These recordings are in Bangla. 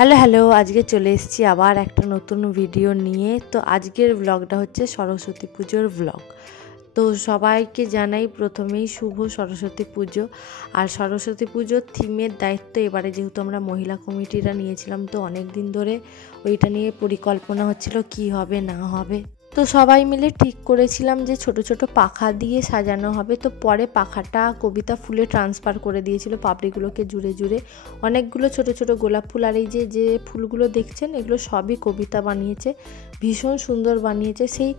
হ্যালো হ্যালো, আজকে চলে এসেছি আবার একটা নতুন ভিডিও নিয়ে। তো আজকের ব্লগটা হচ্ছে সরস্বতী পুজোর ব্লগ। তো সবাইকে জানাই প্রথমেই শুভ সরস্বতী পুজো। আর সরস্বতী পুজোর থিমের দায়িত্ব এবারে যেহেতু আমরা মহিলা কমিটিরা নিয়েছিলাম, তো অনেক দিন ধরে ওইটা নিয়ে পরিকল্পনা হচ্ছিল কি হবে না হবে। তো সবাই মিলে ঠিক করেছিলাম যে ছোট ছোট পাখা দিয়ে সাজানো হবে। তো পরে পাখাটা কবিতা ফুলে ট্রান্সফার করে দিয়েছিল পাপড়িগুলোকে জুড়ে জুড়ে। অনেকগুলো ছোট ছোট গোলাপ ফুল, আর এই যে ফুলগুলো দেখছেন এগুলো সবই কবিতা বানিয়েছে, ভীষণ সুন্দর বানিয়েছে। সেই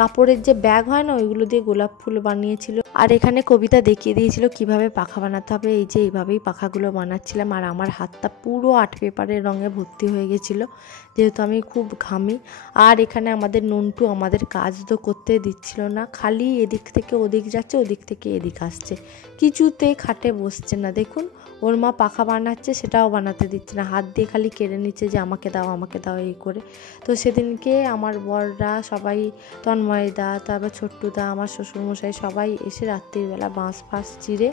কাপড়ের যে ব্যাগ হয় না, ওইগুলো দিয়ে গোলাপ ফুল বানিয়েছিল। আর এখানে কবিতা দেখিয়ে দিয়েছিল কিভাবে পাখা বানাতে হবে। এই যে এইভাবেই পাখাগুলো বানাচ্ছিলাম, আর আমার হাতটা পুরো আর্ট পেপারের রঙে ভর্তি হয়ে গেছিলো যেহেতু আমি খুব ঘামি। আর এখানে আমাদের নন্টু আমাদের কাজ তো করতে দিচ্ছিল না, খালি এদিক থেকে ওদিক যাচ্ছে, ওদিক থেকে এদিক আসছে, কিছুতে খাটে বসছে না। দেখুন ওর মা পাখা বানাচ্ছে, সেটাও বানাতে দিচ্ছে না, হাত দিয়ে খালি কেড়ে নিচ্ছে যে আমাকে দাও আমাকে দাও এই করে। তো সেদিনকে আমার বররা সবাই, তন্ময়দা, তারপর ছোট্টুদা, আমার শ্বশুরমশাই সবাই এসে রাত্রিবেলা বাঁশ ফাঁস চিরে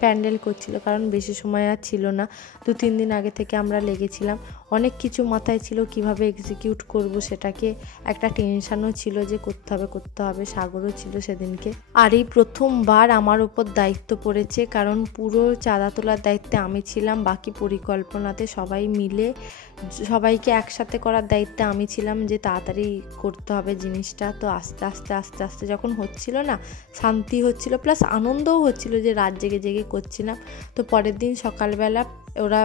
প্যান্ডেল করছিল, কারণ বেশি সময় আর ছিল না। 2-3 দিন আগে থেকে আমরা লেগেছিলাম। অনেক কিছু মাথায় ছিল কিভাবে এক্সিকিউট করব, সেটাকে একটা টেনশানও ছিল যে করতে হবে। সাগরও ছিল সেদিনকে। আর এই প্রথমবার আমার ওপর দায়িত্ব পড়েছে, কারণ পুরো চাঁদা তোলার দায়িত্বে আমি ছিলাম, বাকি পরিকল্পনাতে সবাই মিলে সবাইকে একসাথে করার দায়িত্বে আমি ছিলাম, যে তাড়াতাড়ি করতে হবে জিনিসটা। তো আস্তে আস্তে যখন হচ্ছিল না, শান্তি হচ্ছিল প্লাস আনন্দও হচ্ছিল যে রাত জেগে জেগে করছিলাম। তো পরের দিন সকালবেলা ওরা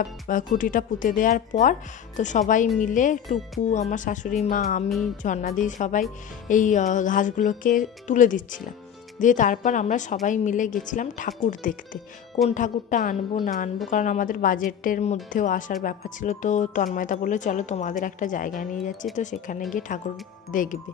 খুঁটিটা পুঁতে দেওয়ার পর তো সবাই মিলে, টুকু, আমার শাশুড়ি মা, আমি, ঝর্ণাদি, সবাই এই ঘাসগুলোকে তুলে দিচ্ছিলাম। দিয়ে তারপর আমরা সবাই মিলে গেছিলাম ঠাকুর দেখতে, কোন ঠাকুরটা আনবো না আনবো, কারণ আমাদের বাজেটের মধ্যেও আসার ব্যাপার ছিল। তো তন্ময়দা বলে চলো তোমাদের একটা জায়গায় নিয়ে যাচ্ছি, তো সেখানে গিয়ে ঠাকুর দেখবে।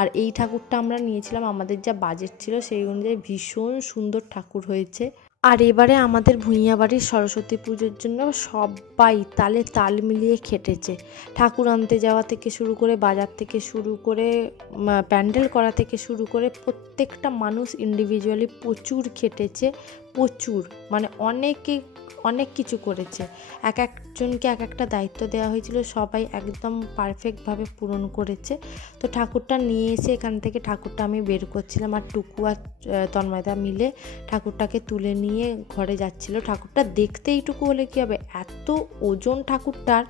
আর এই ঠাকুরটা আমরা নিয়েছিলাম, আমাদের যা বাজেট ছিল সেই অনুযায়ী ভীষণ সুন্দর ঠাকুর হয়েছে। আর এবারে আমাদের ভূঁইয়া বাড়ির সরস্বতী পুজোর জন্য সবাই তালে তাল মিলিয়ে খেটেছে। ঠাকুর আনতে যাওয়া থেকে শুরু করে, বাজার থেকে শুরু করে, প্যান্ডেল করা থেকে শুরু করে, প্রত্যেকটা মানুষ ইন্ডিভিজুয়ালি প্রচুর খেটেছে, প্রচুর, মানে অনেক কিছু করেছে। এক একজনকে এক একটা দায়িত্ব দেওয়া হয়েছিল, সবাই একদম পারফেক্টভাবে পূরণ করেছে। তো ঠাকুরটা নিয়ে এসে এখান থেকে ঠাকুরটা আমি বের করছিলাম, আর টুকু আর তন্ময়দা মিলে ঠাকুরটাকে তুলে নিয়ে ঘরে যাচ্ছিল। ঠাকুরটা দেখতে এইটুকু হলে কী হবে, এত ওজন ঠাকুরটার,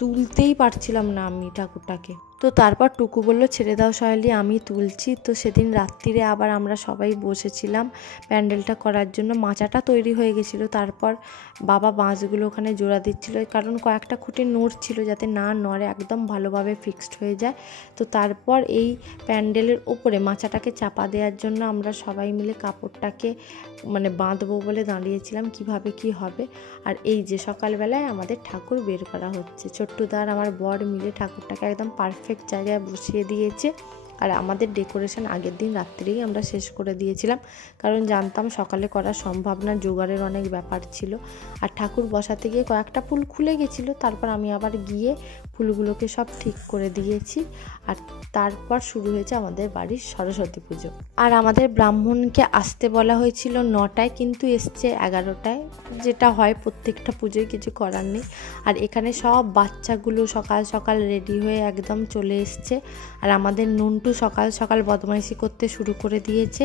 তুলতেই পারছিলাম না আমি ঠাকুরটাকে। তো তারপর টুকু বলল ছেড়ে দাও সহেলি, আমি তুলছি। তো সেদিন রাত্রিরে আবার আমরা সবাই বসেছিলাম প্যান্ডেলটা করার জন্য। মাচাটা তৈরি হয়ে গেছিলো, তারপর বাবা বাঁশগুলো ওখানে জোড়া দিচ্ছিল, কারণ কয়েকটা খুঁটি নড়ছিল যাতে না নড়ে, একদম ভালোভাবে ফিক্সড হয়ে যায়। তো তারপর এই প্যান্ডেলের ওপরে মাচাটাকে চাপা দেওয়ার জন্য আমরা সবাই মিলে কাপড়টাকে মানে বাঁধবো বলে দাঁড়িয়েছিলাম কিভাবে কি হবে। আর এই যে সকালবেলায় আমাদের ঠাকুর বের করা হচ্ছে, ছোট্টুদার আমার বর মিলে ঠাকুরটাকে একদম পারফেক্ট জায়গায় বসিয়ে দিয়েছে। আর আমাদের ডেকোরেশন আগের দিন রাত্রেই আমরা শেষ করে দিয়েছিলাম, কারণ জানতাম সকালে করা সম্ভব না, জোগাড়ের অনেক ব্যাপার ছিল। আর ঠাকুর বসাতে গিয়ে কয়েকটা ফুল খুলে গেছিলো, তারপর আমি আবার গিয়ে ফুলগুলোকে সব ঠিক করে দিয়েছি। আর তারপর শুরু হয়েছে আমাদের বাড়ির সরস্বতী পুজো। আর আমাদের ব্রাহ্মণকে আসতে বলা হয়েছিল 9টায়, কিন্তু এসছে 11টায়, যেটা হয় প্রত্যেকটা পুজোয়, কিছু করার নেই। আর এখানে সব বাচ্চাগুলো সকাল সকাল রেডি হয়ে একদম চলে এসছে। আর আমাদের নন্টু সকাল সকাল বদমাইশি করতে শুরু করে দিয়েছে,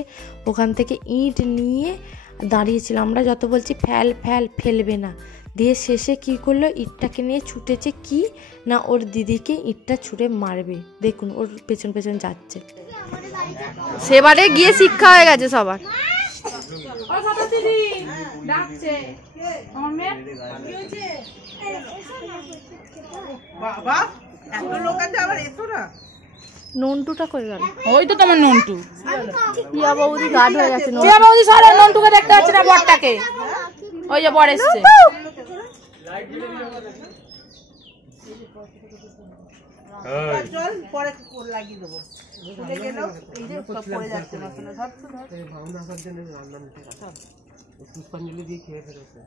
ওখান থেকে ইট নিয়ে দাঁড়িয়েছিল, আমরা যত বলছি ফেলবে না, দিয়ে শেষে কি করলো, ইটটাকে নিয়ে ছুটেছে কি না, ওর দিদিকে ইটটা ছুঁড়ে মারবে। দেখুন ওর পেছন পেছন যাচ্ছে, সেবারে গিয়ে শিক্ষা হয়ে গেছে সবার। নন্টুটা কই গেল? ওই তো তোমার নন্টু। ইয়া বৌদি গার্ড হয়ে গেছে। ইয়া বৌদি সরে, নন্টুকে দেখতে পাচ্ছি না, বরটাকে। ওই যে বর এসছে। চল পরে লাগিয়ে দেবো। ভুলে গেলেও এই যে সব পড়ে যাচ্ছে মশলা সব ভাবনা আসার জন্য রান্না নিতে কথা পুষ্পাঞ্জলি দিয়ে খেয়ে ফেলেছে।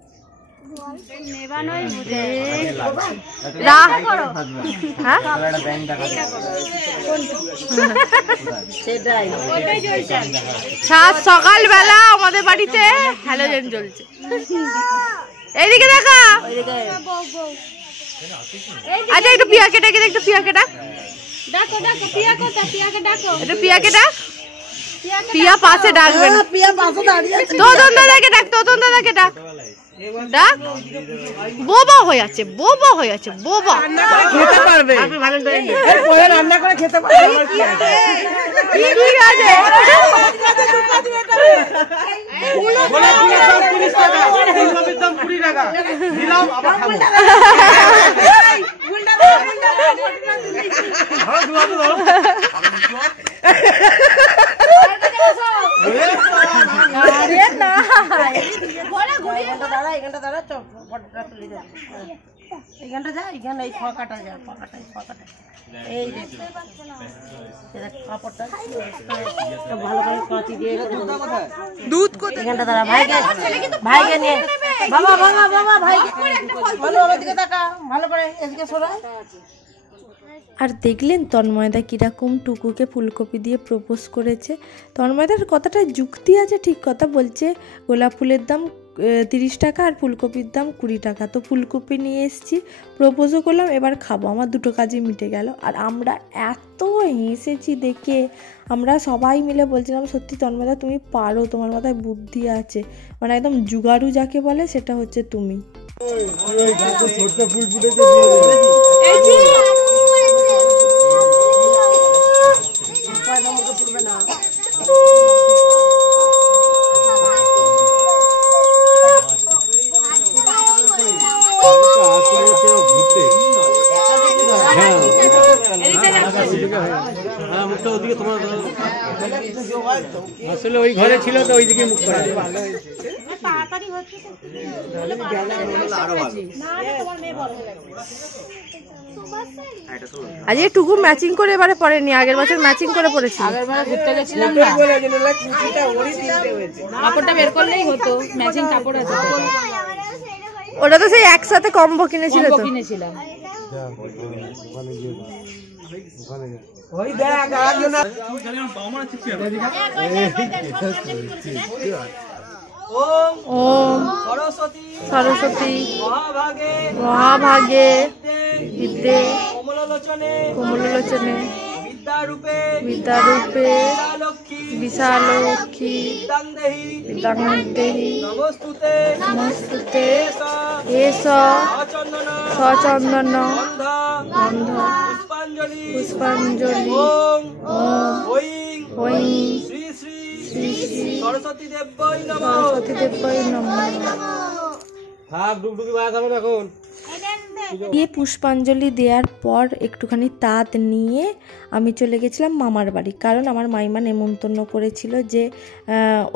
সকালবেলা আমাদের বাড়িতে হ্যালোজেন জ্বলছে, এইদিকে দেখা। আচ্ছা একটু পিয়াকে ডাকে, একটু পিয়াকে ডাক, ডাকো ডাকো পিয়া কোথায়, পিয়াকে ডাকো, একটু পিয়াকে ডাক। পিয়া পাশে ডাকবেন, পিয়া পাশে দাঁড়িয়ে আছে। তোতন দাদাকে ডাক, তোতন দাদাকে ডাক, ডাক। বোবা হয়ে আছে, বোবা হয়ে আছে, বোবা। খেতে পারবে, পরে রান্না করে খেতে পারবে। ঠিক আছে। এইখানটা যা, এইখানে এই ফাঁকাটা যা, ফাঁকাটা এই যে কাপড়টা ভালো করে কাঁচি দিয়ে দুধ কোথায়, এখানটা দাঁড়া, ভাইকে নিয়ে বাবা বাবা বাবা ভাই ভালো আমার দিকে তাকা, ভালো করে এদিকে সরা। আর দেখলেন তন্ময়দা কীরকম টুকুকে ফুলকপি দিয়ে প্রপোজ করেছে। তন্ময়দার কথাটা যুক্তি আছে, ঠিক কথা বলছে। গোলাপ ফুলের দাম 30 টাকা আর ফুলকপির দাম 20 টাকা। তো ফুলকপি নিয়ে এসেছি, প্রপোজও করলাম, এবার খাবো। আমার দুটো কাজই মিটে গেল। আর আমরা এত হেসেছি দেখে, আমরা সবাই মিলে বলছিলাম সত্যি তন্ময়দা তুমি পারো, তোমার মাথায় বুদ্ধি আছে, মানে একদম জুগাড়ু যাকে বলে সেটা হচ্ছে তুমি। আসলে ওই ঘরে ছিল তো ওইদিকে মুখ করা। আজ টুকু ম্যাচিং করে এবারে পরেনি, আগের বছর ম্যাচিং করে পড়েছি। আগেরবার ঘুরতে গেছিলাম না, কাপড়টা বের করলেই হতো, ম্যাচিং কাপড় আছে। ওটা তো সেই একসাথে কম্বো কিনেছিল, তো কিনেছিলাম। ওই দেখ আরেকজন ওম সরস্বতী মহাভাগে বিদ্যে কমলোচনে বিদ্যারূপে বিশালক্ষী বিদ্যাঙ্গদেহি নমস্তুতে এষ সচন্দন গন্ধ পুষ্পাঞ্জলি ওম ঐং শ্রী শ্রী সরস্বতী দেব্যই নমঃ। দিয়ে পুষ্পাঞ্জলি দেওয়ার পর একটুখানি তাঁত নিয়ে আমি চলে গেছিলাম মামার বাড়ি, কারণ আমার মাইমা নেমন্তন্ন করেছিল যে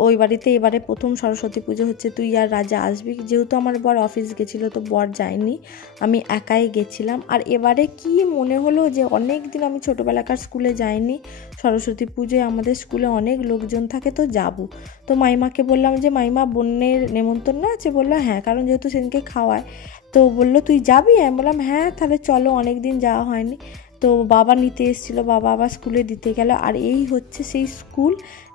ওই বাড়িতে এবারে প্রথম সরস্বতী পুজো হচ্ছে, তুই আর রাজা আসবি। যেহেতু আমার বর অফিস গেছিলো তো বর যায়নি, আমি একাই গেছিলাম। আর এবারে কি মনে হলো যে অনেক দিন আমি ছোটোবেলাকার স্কুলে যাইনি, সরস্বতী পুজোয় আমাদের স্কুলে অনেক লোকজন থাকে তো যাব। তো মাইমাকে বললাম যে মাইমা বোনের নেমন্তন্ন আছে, বললো হ্যাঁ, কারণ যেহেতু সেদিনকে খাওয়ায়। তো বললো তুই যাবি? আমি বললাম হ্যাঁ তাহলে চলো, অনেক দিন যাওয়া হয়নি। তো বাবা নিতে এসেছিলো, বাবা আবার স্কুলে দিতে গেল। আর এই হচ্ছে সেই স্কুল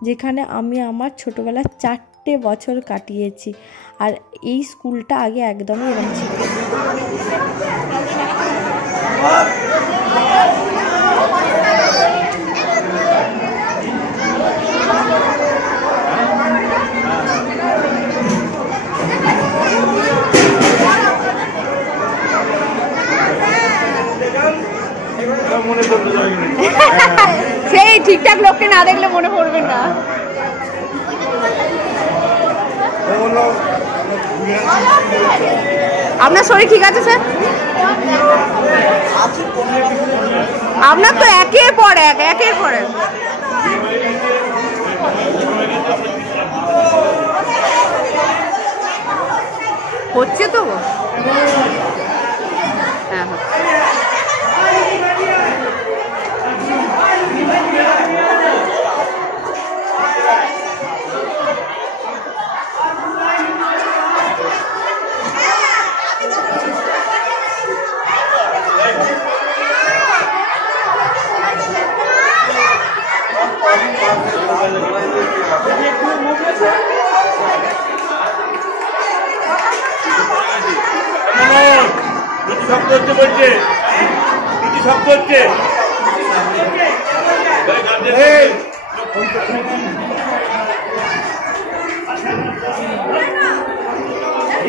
যেখানে আমি আমার ছোটোবেলার 4টে বছর কাটিয়েছি। আর এই স্কুলটা আগে একদমই এরকম ছিল। সেই ঠিকঠাক লোককে না দেখলে মনে পড়বে না। আপনার শরীর ঠিক আছে স্যার? আপনার তো একের পর এক হচ্ছে তো। হ্যাঁ করতে বলছে, কিছু সব করছে।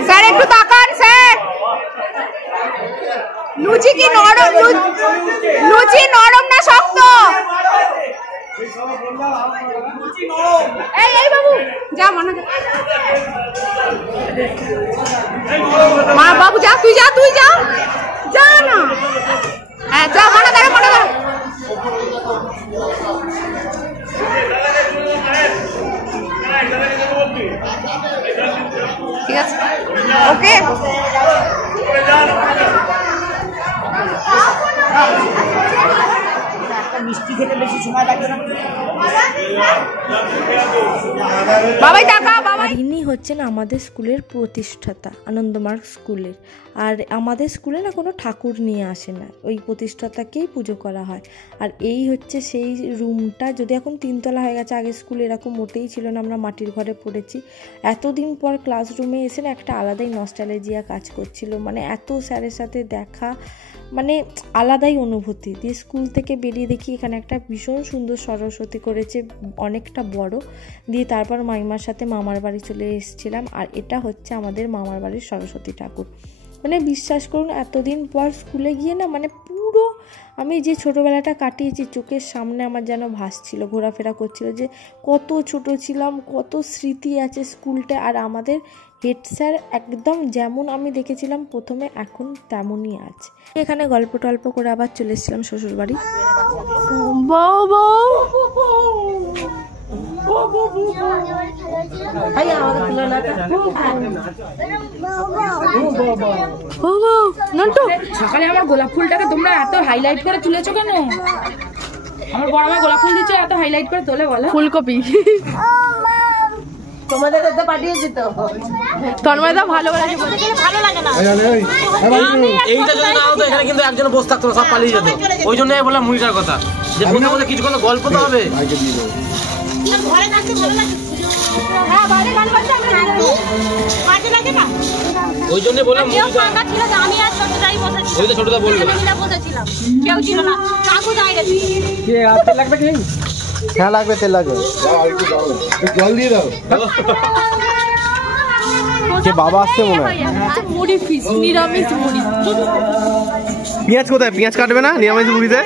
স্যার একটু তাকান স্যার। লুচি কি নরম? লুচি নরম না শক্ত? এই বাবু যা মনে মা বাবু যা, তুই যা যা না। হ্যাঁ যা, মনে দাঁড়া। ঠিক আছে, ওকে। মিষ্টি খেতে বেশি সময় লাগবে না। বাবাই টাকা বাবা। আর ইনি হচ্ছেন আমাদের স্কুলের প্রতিষ্ঠাতা, আনন্দমার্গ স্কুলের। আর আমাদের স্কুলে না কোনো ঠাকুর নিয়ে আসে না, ওই প্রতিষ্ঠাতাকেই পুজো করা হয়। আর এই হচ্ছে সেই রুমটা, যদি এখন 3 তলা হয়ে গেছে, আগে স্কুল এরকম মোটেই ছিল না, আমরা মাটির ঘরে পড়েছি। এতদিন পর ক্লাসরুমে এসে না একটা আলাদাই নস্টালজিয়া কাজ করছিল, মানে এত স্যারের সাথে দেখা, মানে আলাদাই অনুভূতি। দিয়ে স্কুল থেকে বেরিয়ে দেখি এখানে একটা ভীষণ সুন্দর সরস্বতী করেছে, অনেকটা বড়। দিয়ে তারপর মাইমার সাথে মামার বাড়ি চলে এসেছিলাম। আর এটা হচ্ছে আমাদের মামার বাড়ির সরস্বতী ঠাকুর। মানে বিশ্বাস করুন, এতদিন পর স্কুলে গিয়ে না, মানে পুরো আমি যে ছোটোবেলাটা কাটিয়েছি চোখের সামনে আমার যেন ভাসছিল, ঘোরাফেরা করছিল, যে কত ছোট ছিলাম, কত স্মৃতি আছে স্কুলটা। আর আমাদের হেড স্যার একদম যেমন আমি দেখেছিলাম প্রথমে, এখন তেমনই আছে। এখানে গল্প টল্প করে আবার চলে এসেছিলাম শ্বশুরবাড়ি। সকালে আমার গোলাপ ফুলটাকে তোমরা এত হাইলাইট করে তুলেছো কেন? আমার বড় মা গোলাপ ফুল দিচ্ছে, এত হাইলাইট করে তোলে বলো? ফুলকপি তোমাদের তো পাঠিয়েছি তো। তন্ময়দা ভালো লাগে না। এইটা যদি না হতো এখানে কিন্তু একজন বসে থাকতো না, সব পালিয়ে যেত। ওই জন্য বললাম মুড়িটার কথা, যে বসে বসে কিছু কথা গল্প তো হবে। ওই জন্য বললাম ছোটদা বললো কেউ ছিল না, কাকু তেল লাগবে কি? হ্যাঁ লাগবে, তেল লাগবে। জল দিয়ে দাও। কে বাবা আসছে মনে হয়। মুড়ি ফিস, নিরামিষ মুড়ি। পেঁয়াজ কোথায়? পেঁয়াজ কাটবে না নিরামিষ মুড়িতে?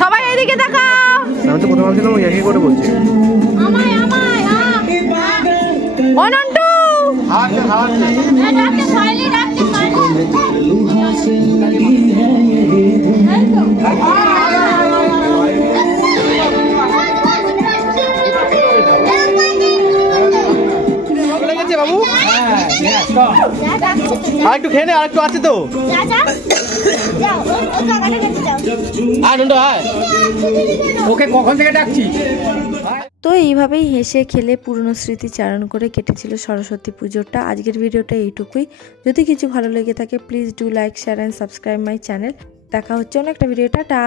সবাই এদিকে দেখাও। আমি তো প্রথম ভাবছিলাম ওই একই করে বলছি। অনন্টু বাবু আর একটু খেয়ে নে, আর একটু আছে তো। ওকে কখন থেকে ডাকছি? তো এইভাবেই হেসে খেলে পুরনো স্মৃতি চারণ করে কেটেছিল সরস্বতী পুজোটা। আজকের ভিডিওটা এইটুকুই। যদি কিছু ভালো লেগে থাকে please do like, share and subscribe my channel. দেখা হচ্ছে অন্য একটা ভিডিও। টাটা।